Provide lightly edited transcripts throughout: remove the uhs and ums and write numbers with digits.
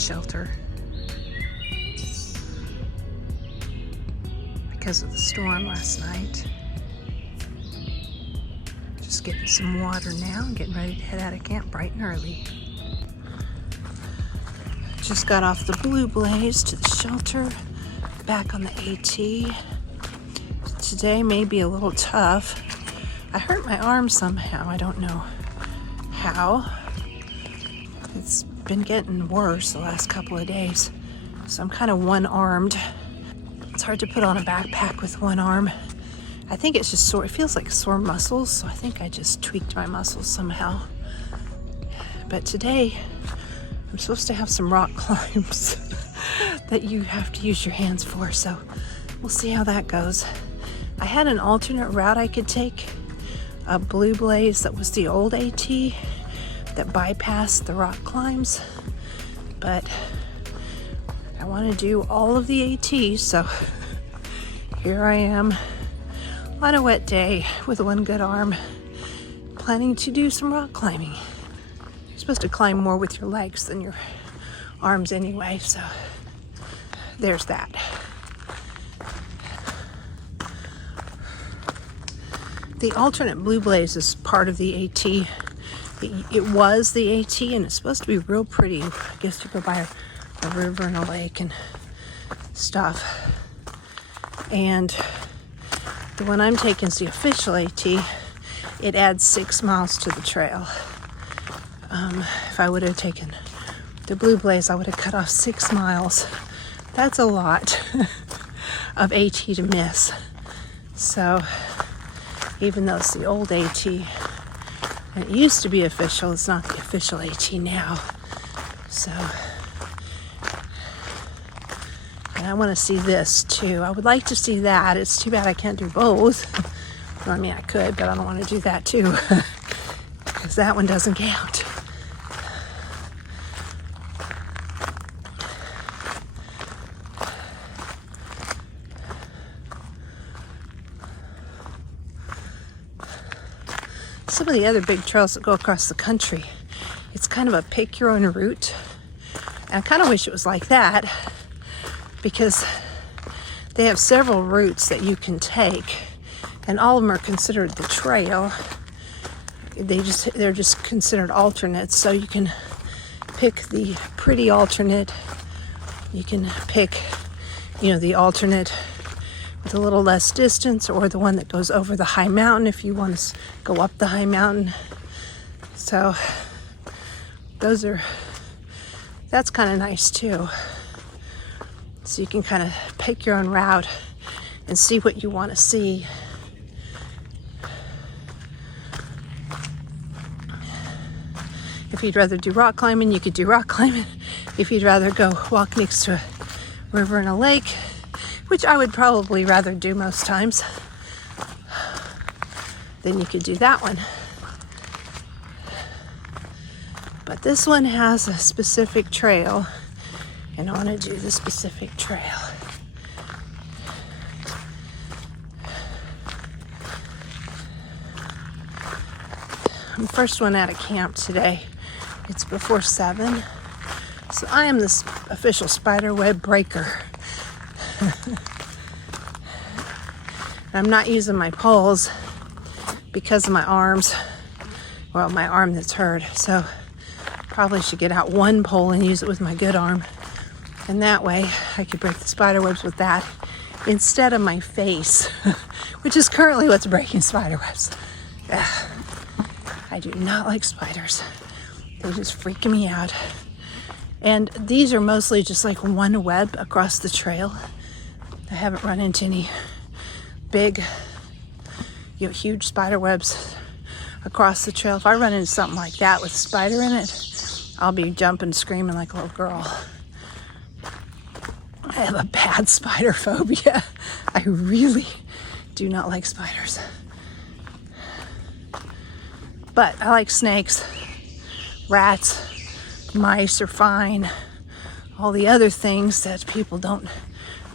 shelter because of the storm last night. Just getting some water now and getting ready to head out of camp bright and early. Just got off the Blue Blaze to the shelter, back on the AT. Today may be a little tough. I hurt my arm somehow. I don't know how. It's been getting worse the last couple of days. So I'm kind of one-armed. It's hard to put on a backpack with one arm. I think it's just sore. It feels like sore muscles, so I think I just tweaked my muscles somehow. But today, I'm supposed to have some rock climbs that you have to use your hands for, so we'll see how that goes. I had an alternate route I could take, a Blue Blaze that was the old AT that bypassed the rock climbs, but I want to do all of the ATs, so here I am on a wet day with one good arm, planning to do some rock climbing. You're supposed to climb more with your legs than your arms anyway, so there's that. The alternate Blue Blaze is part of the AT. It was the AT, and it's supposed to be real pretty. I guess you go by a river and a lake and stuff. And the one I'm taking is the official AT. It adds 6 miles to the trail. If I would have taken the Blue Blaze, I would have cut off 6 miles. That's a lot of AT to miss. So even though it's the old AT, and it used to be official, it's not the official AT now. So, and I want to see this too. I would like to see that. It's too bad I can't do both. Well, I mean, I could, but I don't want to do that too, because that one doesn't count. Some of the other big trails that go across the country, it's kind of a pick your own route. And I kind of wish it was like that, because they have several routes that you can take, and all of them are considered the trail. They're just considered alternates, so you can pick the pretty alternate. You can pick, the alternate with a little less distance, or the one that goes over the high mountain if you want to go up the high mountain. So that's kind of nice too. So you can kind of pick your own route and see what you want to see. If you'd rather do rock climbing, you could do rock climbing. If you'd rather go walk next to a river and a lake, which I would probably rather do most times, then you could do that one. But this one has a specific trail, and I want to do the specific trail. I'm the first one out of camp today. It's before 7, so I am this official spider web breaker. I'm not using my poles because of my arms. Well, my arm that's hurt. So probably should get out one pole and use it with my good arm. And that way I could break the spider webs with that instead of my face, which is currently what's breaking spider webs. I do not like spiders. They just freak me out. And these are mostly just like one web across the trail. I haven't run into any big, huge spider webs across the trail. If I run into something like that with a spider in it, I'll be jumping, screaming like a little girl. I have a bad spider phobia. I really do not like spiders. But I like snakes, rats, mice are fine. All the other things that people don't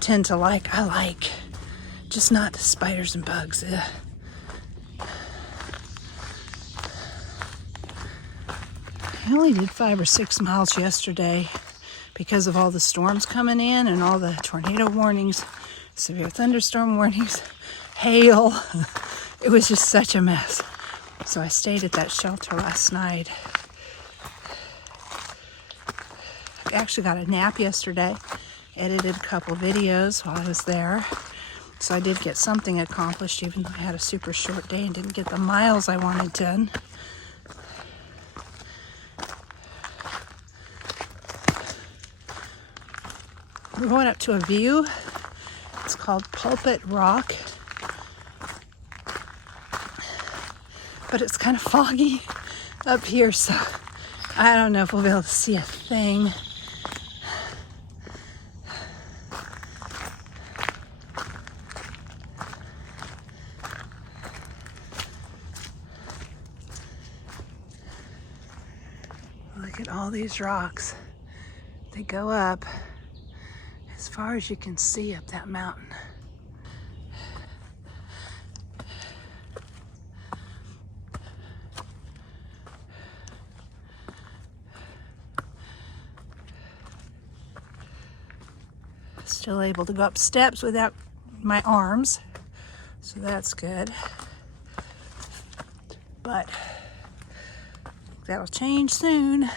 tend to like, I like. Just not spiders and bugs. Ugh. I only did 5 or 6 miles yesterday, because of all the storms coming in and all the tornado warnings, severe thunderstorm warnings, hail. It was just such a mess. So I stayed at that shelter last night. I actually got a nap yesterday, edited a couple videos while I was there. So I did get something accomplished, even though I had a super short day and didn't get the miles I wanted done. We're going up to a view. It's called Pulpit Rock. But it's kind of foggy up here, so I don't know if we'll be able to see a thing. Look at all these rocks. They go up as far as you can see up that mountain. Still able to go up steps without my arms, so that's good. But that'll change soon.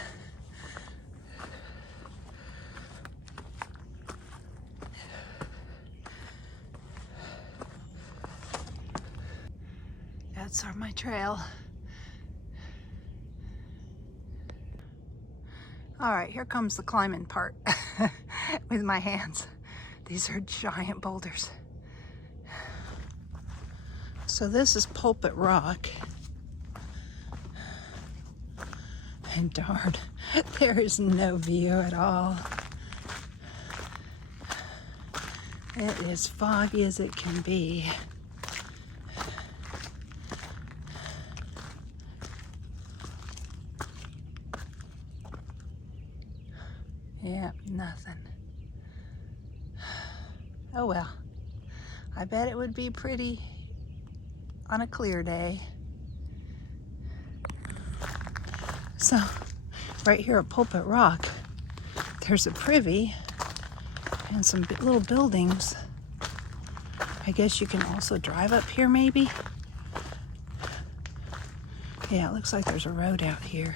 That's my trail. All right, here comes the climbing part with my hands. These are giant boulders. So this is Pulpit Rock. And darn, there is no view at all. It is foggy as it can be. Yeah, nothing. Oh well, I bet it would be pretty on a clear day. So, right here at Pulpit Rock, there's a privy and some little buildings. I guess you can also drive up here maybe. Yeah, it looks like there's a road out here.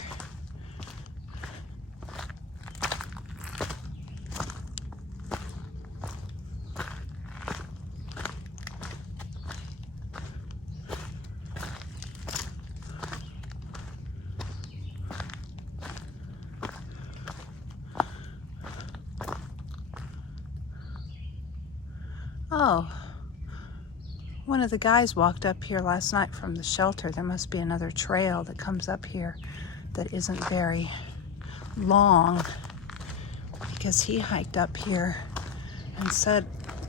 Oh, one of the guys walked up here last night from the shelter. There must be another trail that comes up here that isn't very long, because he hiked up here and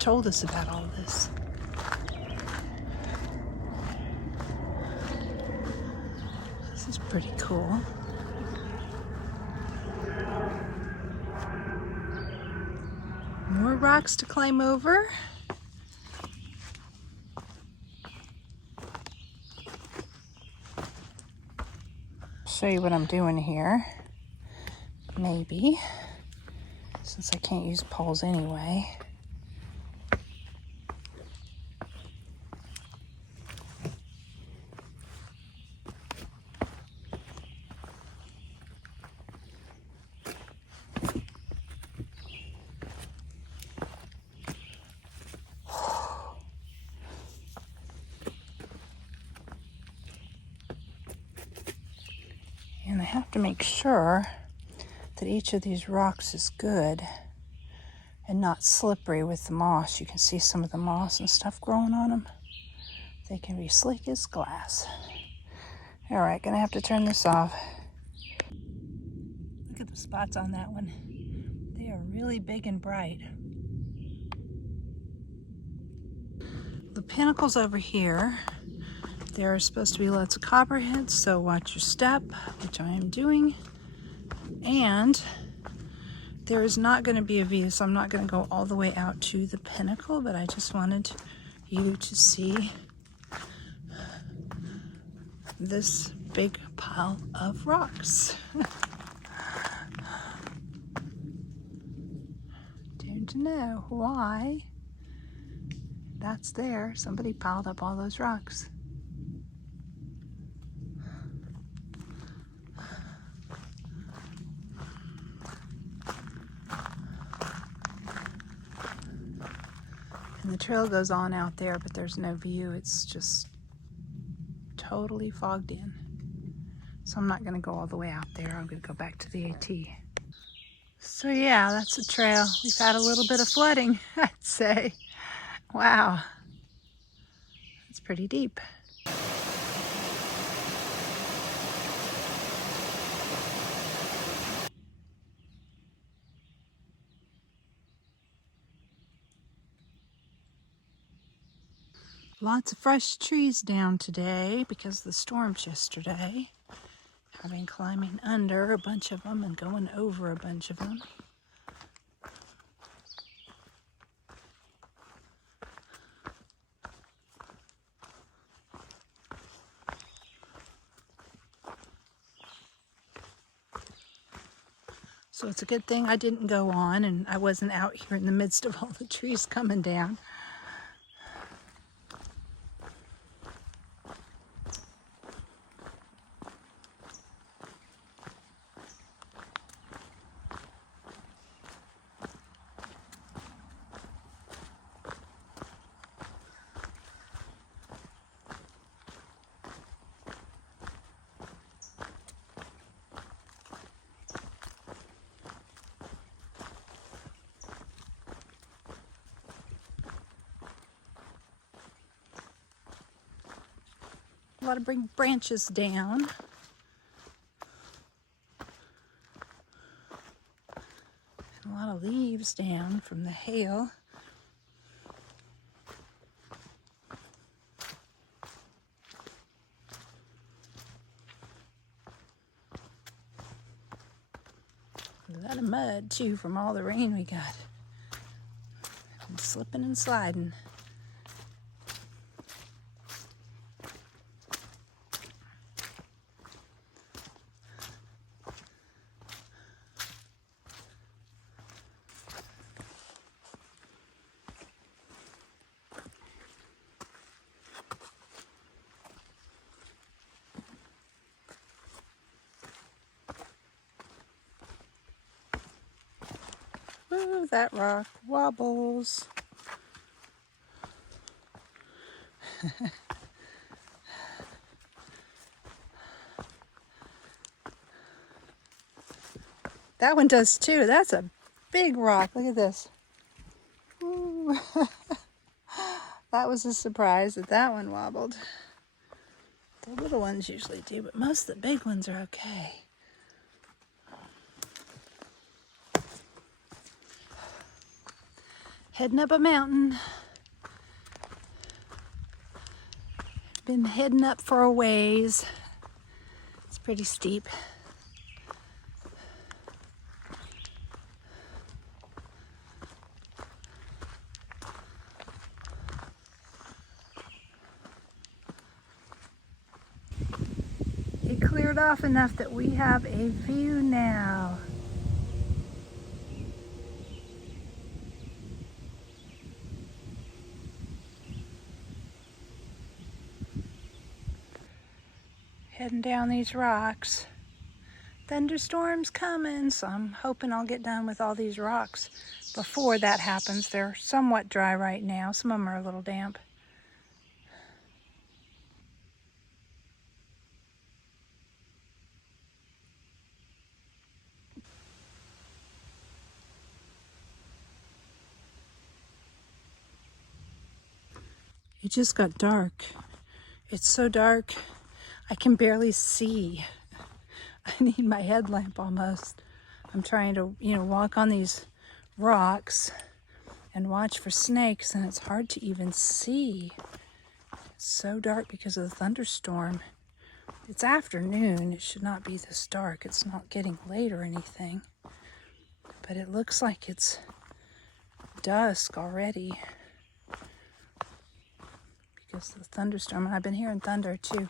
told us about all this. This is pretty cool. More rocks to climb over. Show you what I'm doing here, maybe, since I can't use poles anyway. And I have to make sure that each of these rocks is good and not slippery with the moss. You can see some of the moss and stuff growing on them. They can be slick as glass. All right, gonna have to turn this off. Look at the spots on that one. They are really big and bright. The Pinnacle's over here. There are supposed to be lots of copperheads, so watch your step, which I am doing. And there is not going to be a view, so I'm not going to go all the way out to the Pinnacle, but I just wanted you to see this big pile of rocks. to know why that's there. Somebody piled up all those rocks. And the trail goes on out there, but there's no view. It's just totally fogged in. So I'm not going to go all the way out there. I'm going to go back to the AT. So yeah, that's the trail. We've had a little bit of flooding, I'd say. Wow, it's pretty deep. Lots of fresh trees down today because of the storms yesterday. I've been climbing under a bunch of them and going over a bunch of them. So it's a good thing I didn't go on and I wasn't out here in the midst of all the trees coming down. A lot of big branches down. And a lot of leaves down from the hail. A lot of mud too from all the rain we got. And slipping and sliding. Ooh, that rock wobbles. That one does too. That's a big rock. Look at this. Ooh. That was a surprise that that one wobbled. The little ones usually do, but most of the big ones are okay. Heading up a mountain. Been heading up for a ways. It's pretty steep. It cleared off enough that we have a view now. Heading down these rocks. Thunderstorms coming, so I'm hoping I'll get done with all these rocks before that happens. They're somewhat dry right now. Some of them are a little damp. It just got dark. It's so dark, I can barely see. I need my headlamp almost. I'm trying to, walk on these rocks and watch for snakes, and it's hard to even see. It's so dark because of the thunderstorm. It's afternoon. It should not be this dark. It's not getting late or anything. But it looks like it's dusk already because of the thunderstorm. And I've been hearing thunder too.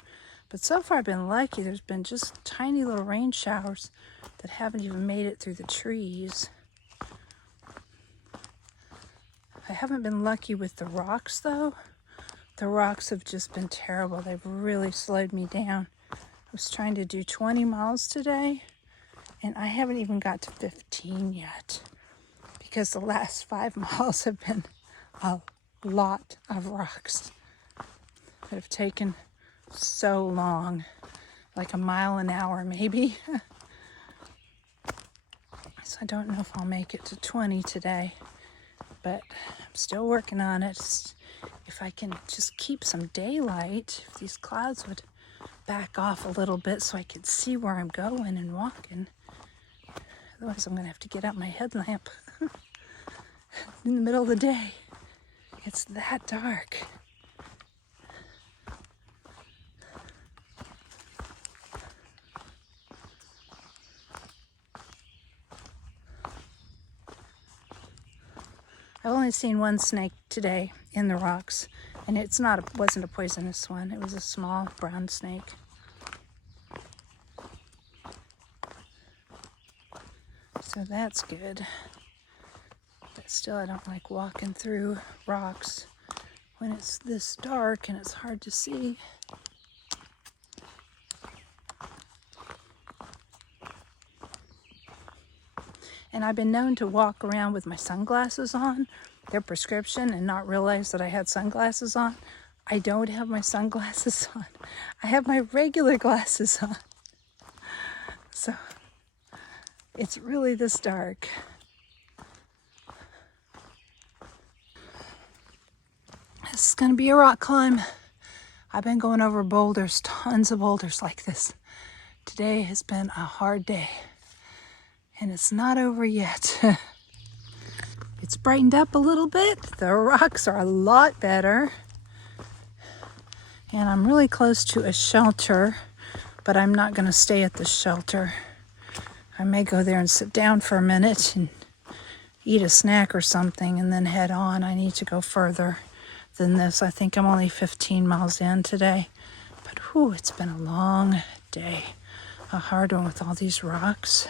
But so far I've been lucky. There's been just tiny little rain showers that haven't even made it through the trees. I haven't been lucky with the rocks though. The rocks have just been terrible. They've really slowed me down. I was trying to do 20 miles today, and I haven't even got to 15 yet because the last 5 miles have been a lot of rocks that have taken so long, like a mile an hour maybe. So I don't know if I'll make it to 20 today, but I'm still working on it. If I can just keep some daylight, if these clouds would back off a little bit so I could see where I'm going and walking. Otherwise I'm gonna have to get out my headlamp in the middle of the day. It's that dark. I've only seen one snake today in the rocks, and wasn't a poisonous one. It was a small brown snake. So that's good. But still, I don't like walking through rocks when it's this dark and it's hard to see. And I've been known to walk around with my sunglasses on, their prescription, and not realize that I had sunglasses on. I don't have my sunglasses on. I have my regular glasses on. So it's really this dark. This is gonna be a rock climb. I've been going over boulders, tons of boulders like this. Today has been a hard day. And it's not over yet. It's brightened up a little bit. The rocks are a lot better. And I'm really close to a shelter, but I'm not going to stay at the shelter. I may go there and sit down for a minute and eat a snack or something and then head on. I need to go further than this. I think I'm only 15 miles in today. But whew, it's been a long day. A hard one with all these rocks.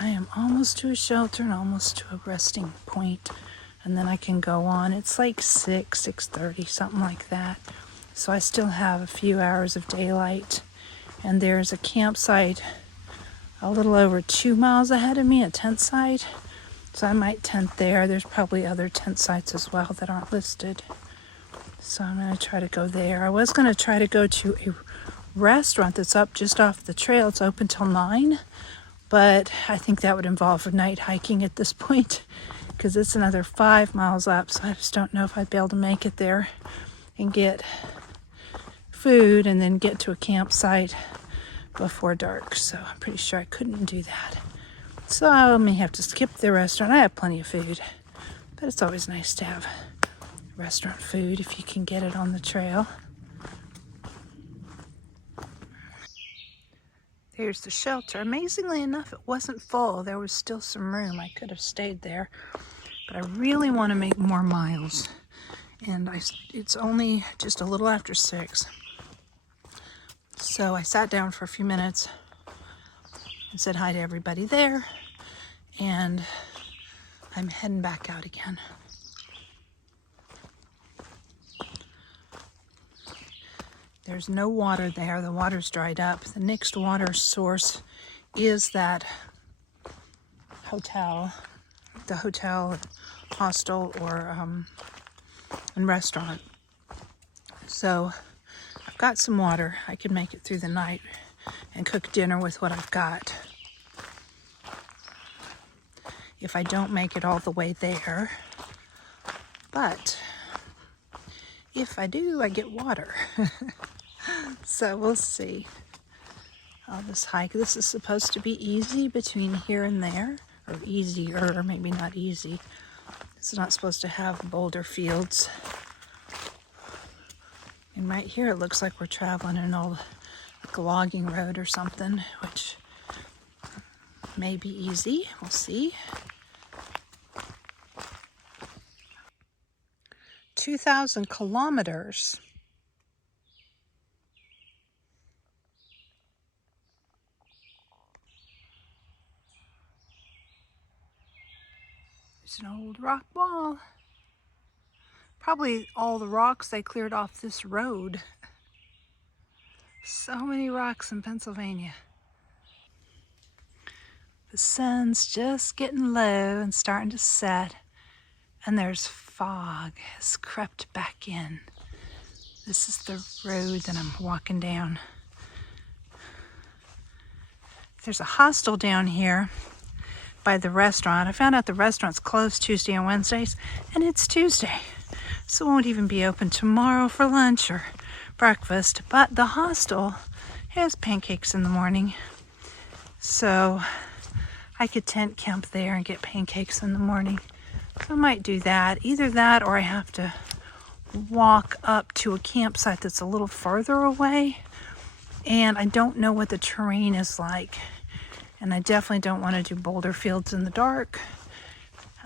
I am almost to a shelter and almost to a resting point, and then I can go on. It's like 6:30, something like that. So I still have a few hours of daylight, and there's a campsite a little over 2 miles ahead of me, a tent site. So I might tent there. There's probably other tent sites as well that aren't listed. So I'm going to try to go there. I was going to try to go to a restaurant that's up just off the trail. It's open till 9. But I think that would involve a night hiking at this point because it's another 5 miles up. So I just don't know if I'd be able to make it there and get food and then get to a campsite before dark. So I'm pretty sure I couldn't do that. So I may have to skip the restaurant. I have plenty of food, but it's always nice to have restaurant food if you can get it on the trail. Here's the shelter. Amazingly enough, it wasn't full. There was still some room. I could have stayed there, but I really want to make more miles. And it's only just a little after 6. So I sat down for a few minutes and said hi to everybody there. And I'm heading back out again. There's no water there. The water's dried up. The next water source is that hotel, the hotel, hostel, or and restaurant. So I've got some water. I could make it through the night and cook dinner with what I've got. If I don't make it all the way there. But if I do, I get water. So we'll see. This hike, this is supposed to be easy between here and there, or easier, maybe not easy. It's not supposed to have boulder fields. And right here it looks like we're traveling an old like logging road or something, which may be easy. We'll see. 2,000 kilometers. It's an old rock wall. Probably all the rocks they cleared off this road. So many rocks in Pennsylvania. The sun's just getting low and starting to set, and there's fog has crept back in. This is the road that I'm walking down. There's a hostel down here by the restaurant. I found out the restaurant's closed Tuesday and Wednesdays, and it's Tuesday, so it won't even be open tomorrow for lunch or breakfast. But the hostel has pancakes in the morning, so I could tent camp there and get pancakes in the morning. So I might do that. Either that or I have to walk up to a campsite that's a little further away, and I don't know what the terrain is like. And I definitely don't want to do boulder fields in the dark.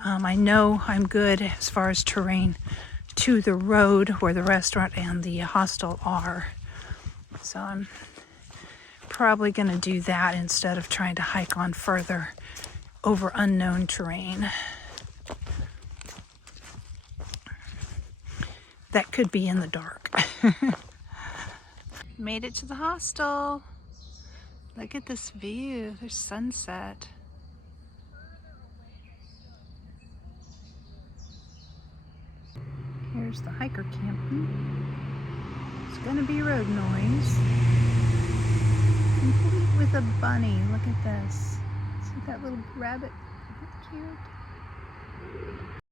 I know I'm good as far as terrain to the road where the restaurant and the hostel are. So I'm probably going to do that instead of trying to hike on further over unknown terrain. That could be in the dark. Made it to the hostel. Look at this view. There's sunset. Here's the hiker camping. It's gonna be road noise. Complete with a bunny. Look at this. See that little rabbit? Isn't that cute?